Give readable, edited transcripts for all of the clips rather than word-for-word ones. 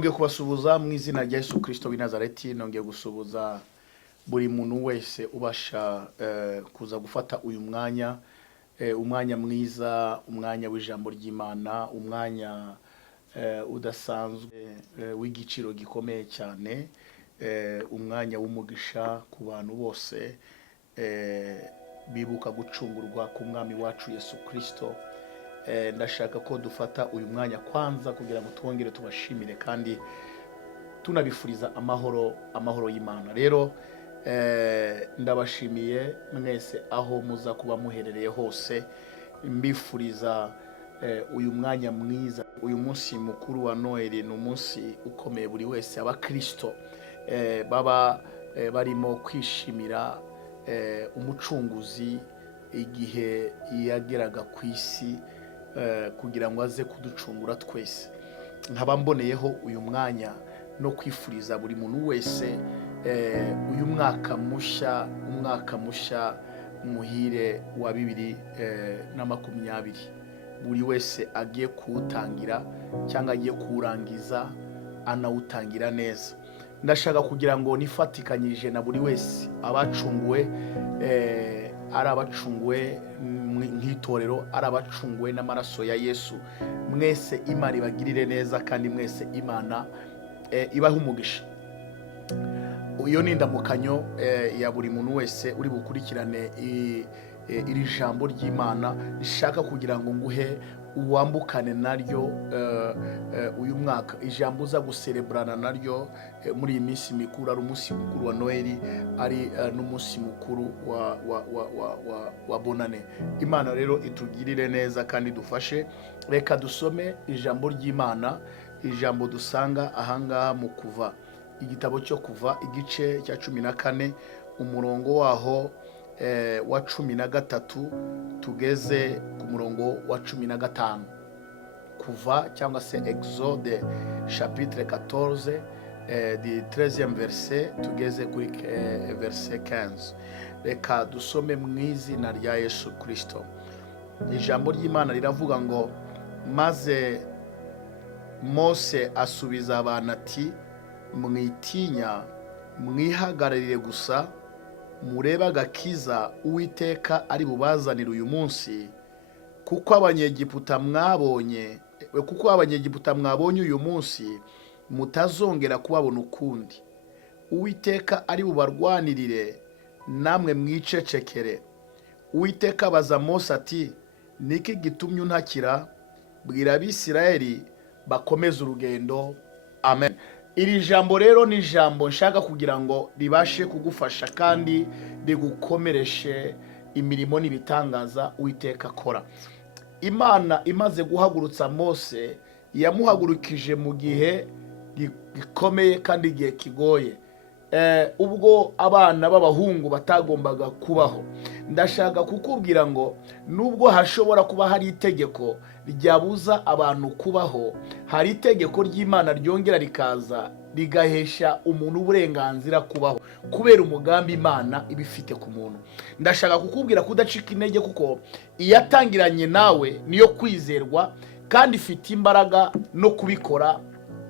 nongeye kubasuhuza mu izina rya Yesu Kristo w'i Nazareti. Nongeye gusuhuza buri muntu wese ubasha kuza gufata uyu mwanya, umwanya mwiza, umwanya w'ijambo ry'Imana, umwanya udasanzwe w'igiciro gikomeye cyane, umwanya w'umugisha ku bantu bose bibuka gucungurwa ku mwami wacu Yesu Kristo. Ndashaka ko dufata uyu mwanya kwanza kugira ngo twongere tubashimire kandi tunabifuriza amahoro y'Imana. Rero ndabashimiye mwese aho muza kuba muherereye hose, mbifuriza uyu mwanya mwiza. Uyu munsi mukuru wa Noel ni umunsi ukomeye buri wese abakristo baba barimo kwishimira umucunguzi igihe yageraga ku isi kugira ngo aze kuducungura twese. Nkaba mboneyeho uyu mwanya no kwifuriza buri muntu wese uyu mwaka mushya muhire wa 2020. Buri wese agiye kuwutangira cyangwa agiye kuwurangiza anawutangira neza. Ndashaka kugira ngo nifatikanyije na buri wese abacunguwe, ari abacunguwe nk'itorero, ari abacunguwe n'amaraso ya Yesu. Mwese Imana ibagirire neza kandi mwese Imana ibahe umugisha. Iyo ni indamukanyo ya buri muntu wese uri bukurikirane iri jambo ry'Imana. Nishaka kugira ngo nguhe uwambukane naryo uyu mwaka, ijambo uza guserebrana naryo muri iyi minsi mikuru, ari umunsi mukuru wa Noel, ari n'umunsi mukuru wa Bonane. Imana rero itugirire neza kandi dufashe. Reka dusome ijambo ry'Imana, ijambo dusanga ahangaha mu Kuva, igitabo cyo Kuva igice cya 14 umurongo waho wa 13 tugeze ku murongo wa 15. Kuva cyangwa se Exode chapitre 14 du 13e verset tugeze kuri verset 15. Reka dusome mu izina rya Yesu Kristo. Ijambo ry'Imana riravuga ngo, maze Mose asubiza abantu ati, mwitinya, mwihagararire gusa, mureba agakiza Uwiteka ari bubazanire uyu munsi, kuko abanyegiputa mwabonye uyu munsi mutazongera kubabona ukundi. Uwiteka ari bubarwanirire, namwe mwicecekere. Uwiteka abaza Mose ati, niki gitumye untakira? Bwira Abisirayeli bakomeze urugendo. Amen. Iri jambo rero ni jambo nshaka kugira ngo ribashe kugufasha kandi rigukomereshe imirimo n'ibitangaza Uwiteka akora. Imana imaze guhagurutsa Mose, yamuhagurukije mu gihe gikomeye kandi igihe kigoye, ubwo abana b'abahungu batagombaga kubaho. Ndashaka kukubwira ngo nubwo hashobora kuba hari itegeko ryabuza abantu kubaho, hari itegeko ry'Imana ryongera rikaza rigahesha umuntu uburenganzira kubaho kubera umugambi Imana ibifite ku muntu. Ndashaka kukubwira kudacika intege, kuko iyatangiranye nawe niyo kwizerwa kandi ifite imbaraga no kubikora,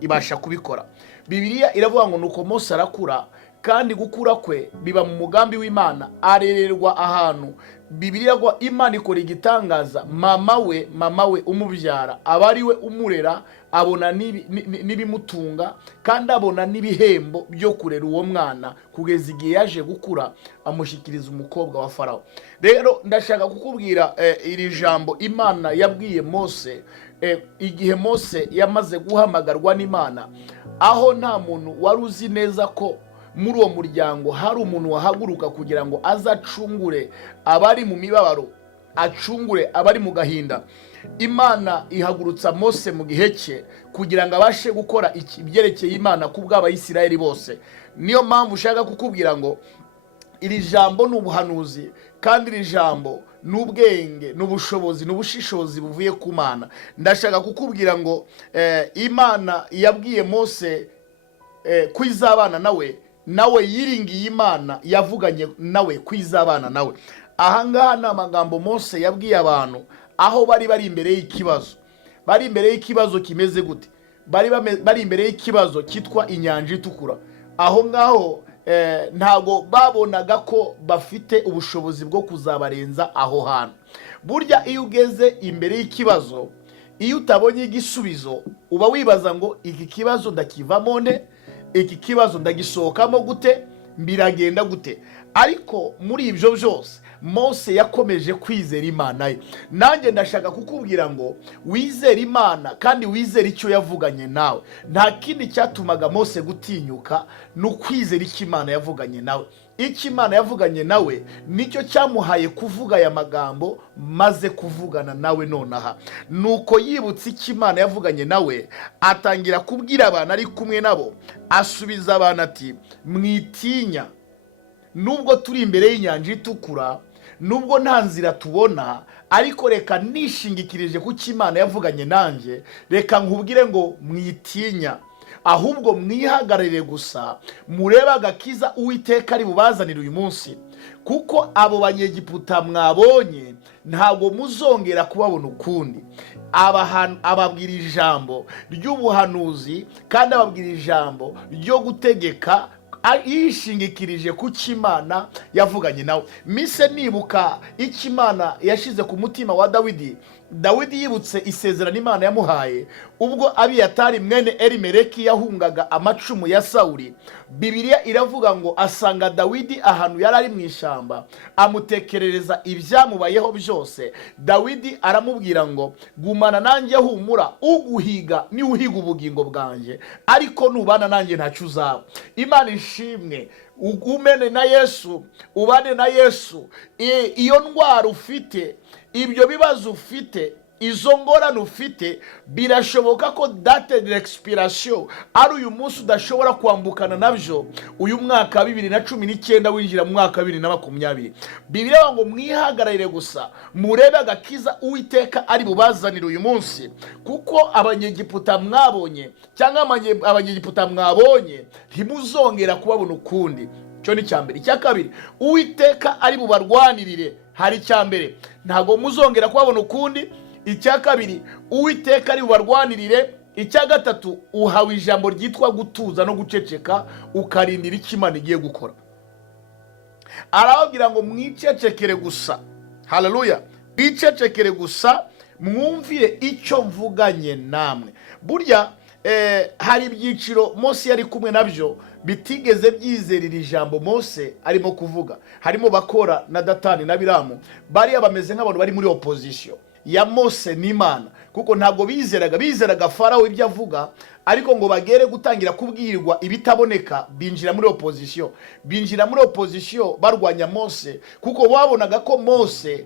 ibasha kubikora. Bibiliya iravuga ngo nuko Mose arakura, kandi gukura kwe biba mu mugambi w'Imana, arererwa ahantu. Bibiliya ngo Imana ikora igitangaza, mama we umubyara aba ari we umurera, abona n'ibimutunga kandi abona n'ibihembo byo kurera uwo mwana kugeza igihe yaje gukura, amushyikiriza umukobwa wa Farawo. Rero ndashaka kukubwira iri jambo Imana yabwiye Mose igihe Mose yamaze guhamagarwa n'Imana, aho nta muntu wari uzi neza ko muri uwo muryango hari umuntu wahaguruka kugira ngo azacungure abari mu mibabaro, acungure abari mu gahinda. Imana ihagurutsa Mose mu gihe cye kugira ngo abashe gukora ibyerekeye Imana ku bw'Abayisirayeli bose. Niyo mpamvu ushaka kukubwira ngo iri jambo ni ubuhanuzi, kandi iri jambo ni ubwenge, n'ubushobozi, n'ubushishozi buvuye ku Mana. Ndashaka kukubwira ngo Imana yabwiye Mose kwizabana nawe yiringiye Imana, yavuganye nawe kwizabana nawe. Ahangaha ni amagambo Mose yabwiye abantu aho bari imbere y'ikibazo. Bari imbere y'ikibazo kimeze gute? bari imbere y'ikibazo cyitwa inyanja itukura. Aho ngaho ntago babonaga ko bafite ubushobozi bwo kuzabarenza aho hantu. Burya iyo ugeze imbere y'ikibazo, iyo utabonye igisubizo, uba wibaza ngo iki kibazo ndakivamo nde, iki kibazo ndagisohokamo gute, mbiragenda gute. Ariko muri ibyo byose Mose yakomeje kwizera Imana ye. Nanjye ndashaka kukubwira ngo wizere Imana kandi wizere icyo yavuganye nawe. Nta kindi cyatumaga Mose gutinyuka no kwizera icyo Imana yavuganye nawe. Icyo Imana yavuganye nawe nicyo cyamuhaye kuvuga aya magambo maze kuvugana nawe nonaha. Nuko yibutse icyo Imana yavuganye nawe, atangira kubwira abantu ari kumwe nabo, asubiza abantu ati mwitinya, nubwo turi imbere y'inyanja itukura, nubwo nta nzira tubona, ariko reka nishingikirije ku cyo Imana yavuganye nanjye, reka nkubwire ngo mwitinya, ahubwo mwihagararire gusa murebe agakiza Uwiteka ari bubazanire uyu munsi. Kuko abo banyegiputa mwabonye ntabwo muzongera kubabona ukundi. Ababwira ijambo ry'ubuhanuzi kandi ababwira ijambo ryo gutegeka, yishingikirije ku Imana yavuganye nawe. Mise nibuka icyo Imana yashize ku mutima wa Dawidi. Dawidi yibutse isezerano Imana yamuhaye ubwo Abiyatari mwene Elimeleki yahungaga amacumu ya Sawuli. Bibiliya iravuga ngo asanga Dawidi ahantu yari ari mu ishyamba, amutekerereza ibyamubayeho byose. Dawidi aramubwira ngo gumana nanjye, humura, uguhiga ni uhiga ubugingo bwanjye, ariko nubana nanjye ntacyo uzaba. Imana ishimwe, ugumene na Yesu, ubane na Yesu. Iyo ndwara ufite, ibyo bibazo ufite, izo ngorane ufite, birashoboka ko date de l'expiration ari uyu munsi udashobora kwambukana nabyo uyu mwaka 2019 winjira mu mwaka 2020. Bibiliya ngo mwihagararire gusa murebe agakiza Uwiteka ari bubazanire uyu munsi. Kuko abanyegiputa mwabonye cyangwa abanyegiputa mwabonye ntimuzongera kubabona ukundi. Cyo ni cyambere. Icya kabiri, Uwiteka ari bubarwanirire. Hari icyambere, ntago muzongera kubabona ukundi. Icya kabiri, Uwiteka ari bubarwanirire. Icya gatatu, uhawe ijambo ryitwa gutuza no guceceka, ukarindira icyo Imana igiye gukora. Arababwira ngo mwicecekere gusa. Haleluya. Mwicecekere gusa mwumvire icyo mvuganye namwe. Burya hari ibyiciro Mose yari kumwe nabyo bitigeze byizerera ijambo Mose arimo kuvuga. Harimo Bakora na Datani na Biramu, bari bameze nk'abantu bari muri opposition ya Mose n'Imana, kuko ntabwo bizeraga Farawo ibyo avuga, ariko ngo bagere gutangira kubwirwa ibitaboneka binjira muri opposition barwanya Mose, kuko babonaga ko Mose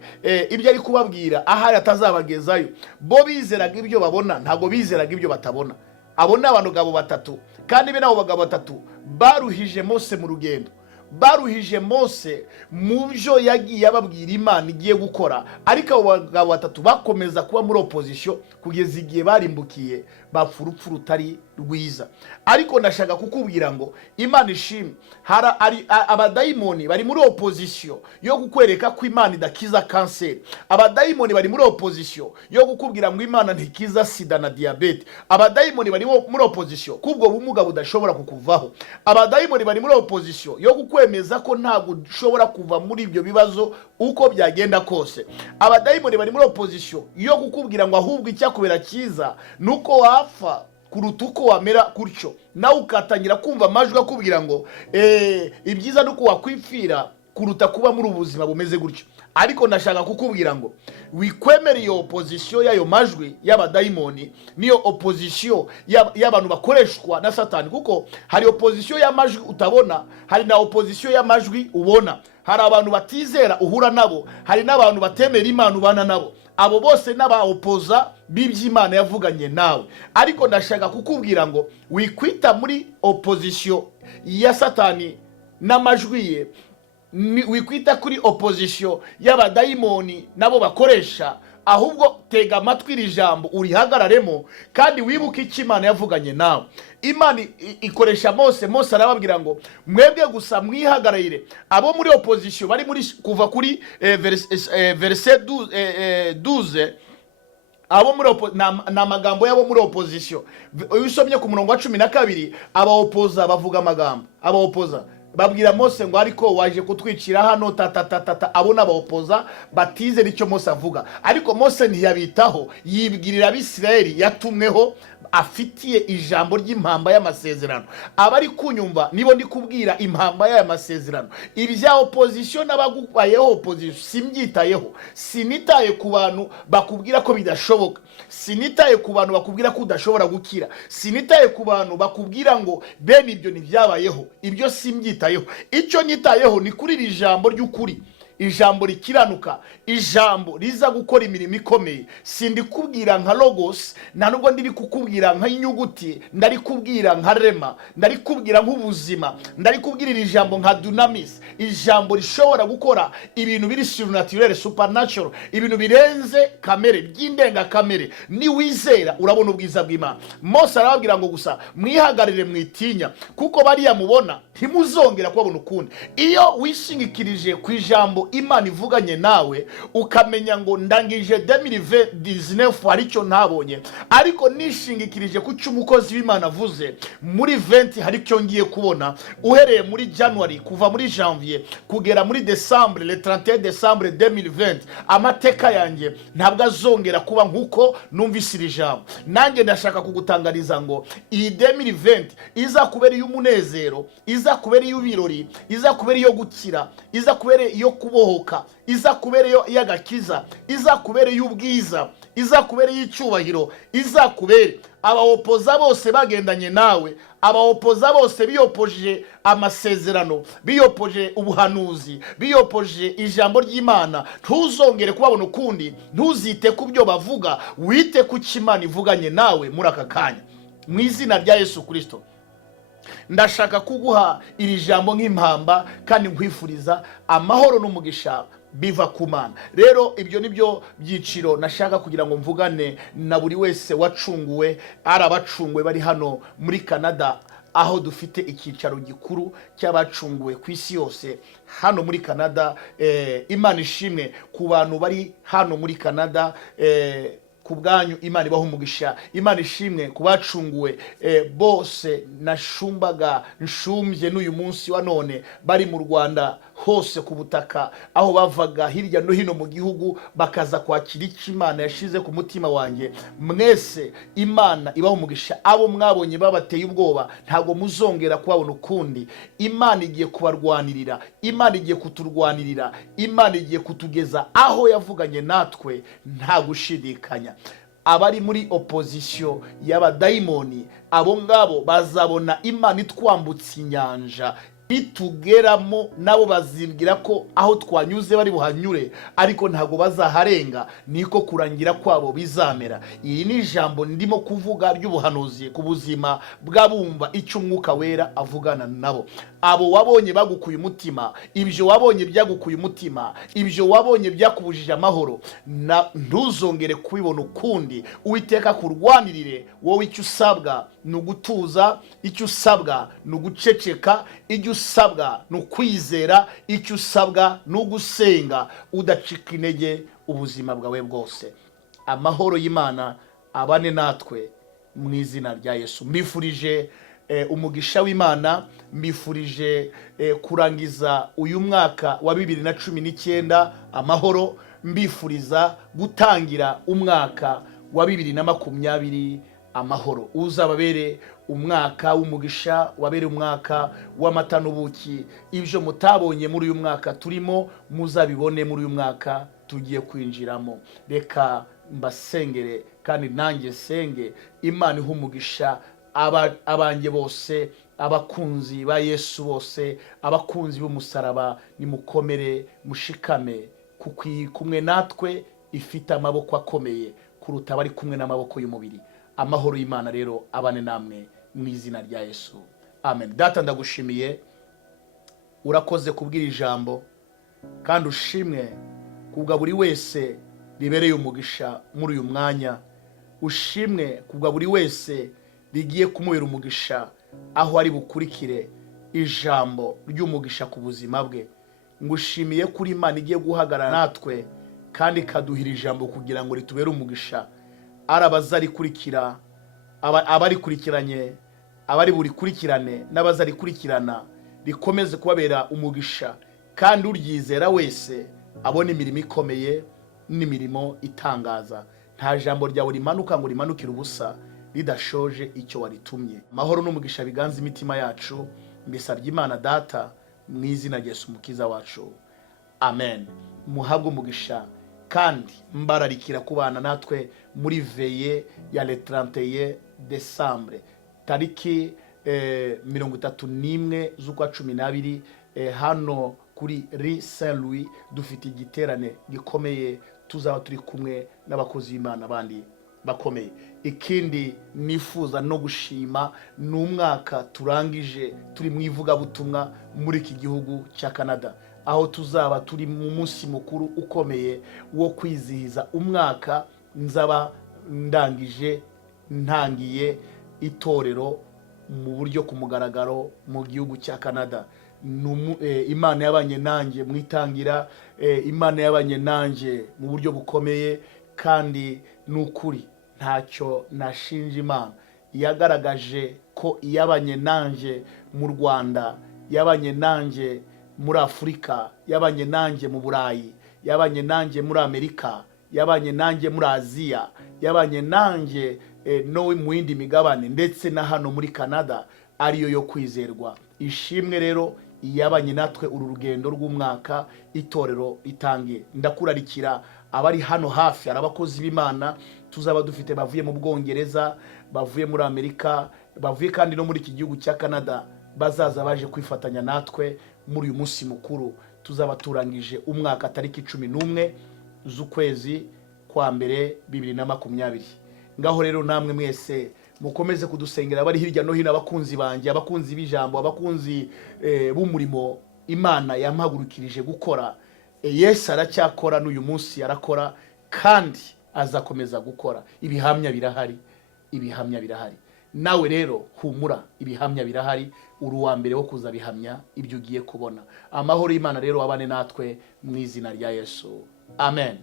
ibyo ari kubabwira ahari atazabagezayo. Bo bizeraga ibyo babona, ntabwo bizeraga ibyo batabona. Abo ni abagabo batatu, kandi be nabo bagabo batatu baruhije Mose mu rugendo, baruhije Mose mu byo yagiye ababwira Imana igiye gukora. Ariko abo bagabo batatu bakomeza kuba muri opposition kugeza igihe barimbukiye bapfa urupfu rutari rwiza. Ariko ndashaka kukubwira ngo Imana ishimwe, hari abadayimoni bari muri opposition yo kukwereka ko Imana idakiza kanseri. Abadayimoni bari muri opposition yo kukubwira ngo Imana ntikiza sida na diabete. Abadayimoni bari muri opposition kubwo bumuga budashobora kukuvaho. Abadayimoni bari muri opposition yo kukwemeza ko ntabwo ushobora kuva muri ibyo bibazo uko byagenda kose. Abadayimoni bari muri opposition yo kukubwira ngo ahubwo icyakubera cyiza nuko wapfa kuruta uko wamera kuryo, nawe ukatangira kumva amajwi akubwira ngo ibyiza nuko wakwipfira kuruta kuba muri ubuzima bumeze gutyo. Ariko ndashaka kukubwira ngo wikwemera iyo opposition y'ayo majwi y'abadayimoni, niyo opposition y'abantu bakoreshwa na Satani. Kuko hari opposition y'amajwi utabona, hari na opposition y'amajwi ubona. Hari abantu batizera uhura nabo, hari n'abantu batemera Imana ubana nabo. Abo bose n'abaopoza b'iby'Imana yavuganye nawe. Ariko ndashaka kukubwira ngo wikwita muri opposition ya Satani n'amajwi ye, wikwita kuri opposition y'abadayimoni nabo bakoresha, ahubwo tega amatwi iri jambo urihagararemo kandi wibuke icyo Imana yavuganye nawe. Imana ikoresha Mose arababwira ngo mwebwe gusa mwihagararire. Abo muri opposition bari muri kuva kuri verset 12 abo muri amagambo y'abo muri opposition. Iyo usomye ku murongo wa 12 abaopoza bavuga amagambo, abaopoza babwira Mose ngo ariko waje kutwicira hano tatatatata. Abo n'abaopoza batize nicyo Mose avuga, ariko Mose ntiyabitaho, yibwirira Abisirayeli yatumweho afitiye ijambo ry'impamba y'amasezerano. Abari kunyumva nibo ndi kubwira impamba y'aya masezerano. Ibya opposition n'abagupayeho opposition simbyitayeho. Sinitaye ku bantu bakubwira ko bidashoboka, sinitaye ku bantu bakubwira ko udashobora gukira, sinitaye ku bantu bakubwira ngo bene ibyo ntibyabayeho. Ibyo simbyitayeho. Icyo nitayeho ni kuri iri jambo ry'ukuri, ijambo rikiranuka, ijambo riza gukora imirimo ikomeye. Sindi kubwira nka logos, nta nubwo ndiri kukubwira nka inyuguti, ndari kubwira nka rema, ndari kubwira nk'ubuzima, ndari kubwira iri jambo nka dunamis, ijambo rishobora gukora ibintu biri surnaturel, supernatural, ibintu birenze kamere, by'indenga kamere. Ni wizera urabona ubwiza bw'Imana. Mose arababwira ngo gusa mwihagarire mwitinya, kuko bariya mubona ntimuzongera kubabona ukundi. Iyo wishingikirije ku ijambo Imana ivuganye nawe, ukamenya ngo ndangije 2019 haricyo ntabonye, ariko nishingikirije ku cy'umukozi w'Imana avuze muri 20 haricyo ngiye kubona, uhereye muri January, kuva muri Janvier kugera muri December, le 31 December 2020, amateka yanjye ntabwo azongera kuba nkuko numvise iri jambo. Nanjye ndashaka kugutangariza ngo iyi 2020 iza kubera y'umunezero, iza kubera y'ibirori, iza kubera yo gukira, iza kubera yo kubohoka, iza kubera yo y'agakiza, iza kubera y'ubwiza, iza kubera y'icyubahiro, iza kubera abaopoza bose bagendanye nawe, abaopoza bose biyopoje amasezerano, biyopoje ubuhanuzi, biyopoje ijambo ry'Imana. Ntuzongere kubabona ukundi, ntuzite ku byo bavuga, wite ku cy'Imana ivuganye nawe muri aka kanya. Mu izina rya Yesu Kristo ndashaka kuguha iri jambo nk'impamba, kandi nkwifuriza amahoro n'umugisha biva ku Mana. Rero ibyo nibyo byiciro nashaka kugira ngo mvugane na buri wese wacunguwe, arabacunguwe bari hano muri Canada, aho dufite icyicaro gikuru cy'abacunguwe ku isi yose hano muri Canada. Imana ishimwe ku bantu bari hano muri Canada, ku bwanyu Imana ibaho umugisha. Imana ishimwe ku bacunguwe bose nashumbaga nshumbye n'uyu munsi wa none bari mu Rwanda hose ku butaka, aho bavaga hirya no hino mu gihugu bakaza kwakira icyo Imana yashize ku mutima wanjye. Mwese Imana ibaho umugisha. Abo mwabonye babateye ubwoba ntabwo muzongera kubabona ukundi. Imana igiye kubarwanirira, Imana igiye kuturwanirira, Imana igiye kutugeza aho yavuganye natwe nta gushidikanya. Abari muri opposition y'abadayimoni, abo ngabo bazabona Imana itwambutse inyanja, itugeramo nabo bazibwira ko aho twanyuze bari buhanyure, ariko ntago bazaharenga. Niko kurangira kwabo bizamera. Iyi ni ijambo ndimo kuvuga ry'ubuhanuzi ku buzima bw'abumva icyo Umwuka Wera avugana nabo. Abo wabonye bagukuye umutima, ibyo wabonye byagukuye umutima, ibyo wabonye byakubujije amahoro, ntuzongere kubibona ukundi. Uwiteka kurwanirire wowe. Icyo usabwa ni ugutuza, icyo usabwa ni uguceceka, icyo usabwa ni ukwizera, icyo usabwa ni ugusenga udacika intege ubuzima bwawe bwose. Amahoro y'Imana abane natwe mu izina rya Yesu. Mbifurije umugisha w'Imana, mbifurije kurangiza uyu mwaka wa 2019 amahoro, mbifuriza gutangira umwaka wa 2020 amahoro. Uzababere umwaka w'umugisha, wabere umwaka w'amata n'ubuki. Ibyo mutabonye muri uyu mwaka turimo, muzabibone muri uyu mwaka tugiye kwinjiramo. Reka mbasengere kandi nanjye senge. Imana iha umugisha abanjye bose, abakunzi ba Yesu bose, abakunzi b'umusaraba. Nimukomere mushikame, kuko kumwe natwe ifite amaboko akomeye kuruta bari kumwe n'amaboko y'umubiri. Amahoro y'Imana rero abane namwe mu izina rya Yesu. Amen. Data ndagushimiye, urakoze kubwira ijambo, kandi ushimwe kubwa buri wese ribereye umugisha muri uyu mwanya. Ushimwe kubwa buri wese bigiye kumubera umugisha aho ari bukurikire ijambo ry'umugisha ku buzima bwe. Ngushimiye kuri Imana igiye guhagarara natwe kandi kaduhira ijambo kugira ngo ritubere umugisha. ari abazarikurikira, abarikurikiranye, abari burikurikirane n'abazarikurikirana, rikomeze kubabera umugisha, kandi uryizera wese abona imirimo ikomeye n'imirimo itangaza. Nta jambo ryawe rimanuka ngo rimanukire ubusa ridashoje icyo waritumye. Amahoro n'umugisha biganza imitima yacu, mbisabye Imana Data mu izina rya Yesu Umukiza wacu, amen. Muhabwe umugisha, kandi mbararikira kubana natwe muri veye ya le 31 Desambre, tariki 31 z'ukwa 12, hano kuri Rue Saint Louis. Dufite igiterane gikomeye, tuzaba turi kumwe n'abakozi b'Imana bandi bakomeye. Ikindi nifuza no gushima, ni umwaka turangije turi mu ivugabutumwa muri iki gihugu cya Canada, aho tuzaba turi mu munsi mukuru ukomeye wo kwizihiza umwaka nzaba ntangiye itorero mu buryo ku mugaragaro mu gihugu cya Canada. Imana yabanye nanjye mwitangira, Imana yabanye nanjye mu buryo bukomeye, kandi n'ukuri ntacyo nashinja Imana. Yagaragaje ko yabanye nanjye mu Rwanda, yabanye nanjye muri Afurika, yabanye nanjye mu Burayi, yabanye nanjye muri Amerika, yabanye nanjye muri Aziya, yabanye nanjye no mu yindi migabane, ndetse na hano muri Canada, ariyo yo kwizerwa. Ishimwe rero yabanye natwe uru rugendo rw'umwaka itorero itangiye. Ndakurarikira abari hano hafi, arabakozi b'Imana tuzaba dufite bavuye mu Bwongereza, bavuye muri Amerika, bavuye kandi no muri iki gihugu cya Canada, bazaza baje kwifatanya natwe muri uyu munsi mukuru. Tuzaba turangije umwaka tariki 11 z'ukwezi kwa mbere 2020. Ngaho rero namwe mwese mukomeze kudusengera, abari hirya no hino, abakunzi banjye, abakunzi b'ijambo, abakunzi b'umurimo Imana yampagurukirije gukora. Yesu aracyakora, n'uyu munsi arakora, kandi azakomeza gukora. Ibihamya birahari, ibihamya birahari. Nawe rero humura, ibihamya birahari, uri uwa mbere wo kuza bihamya ibyo ugiye kubona. Amahoro y'Imana rero abane natwe mu izina rya Yesu, amen.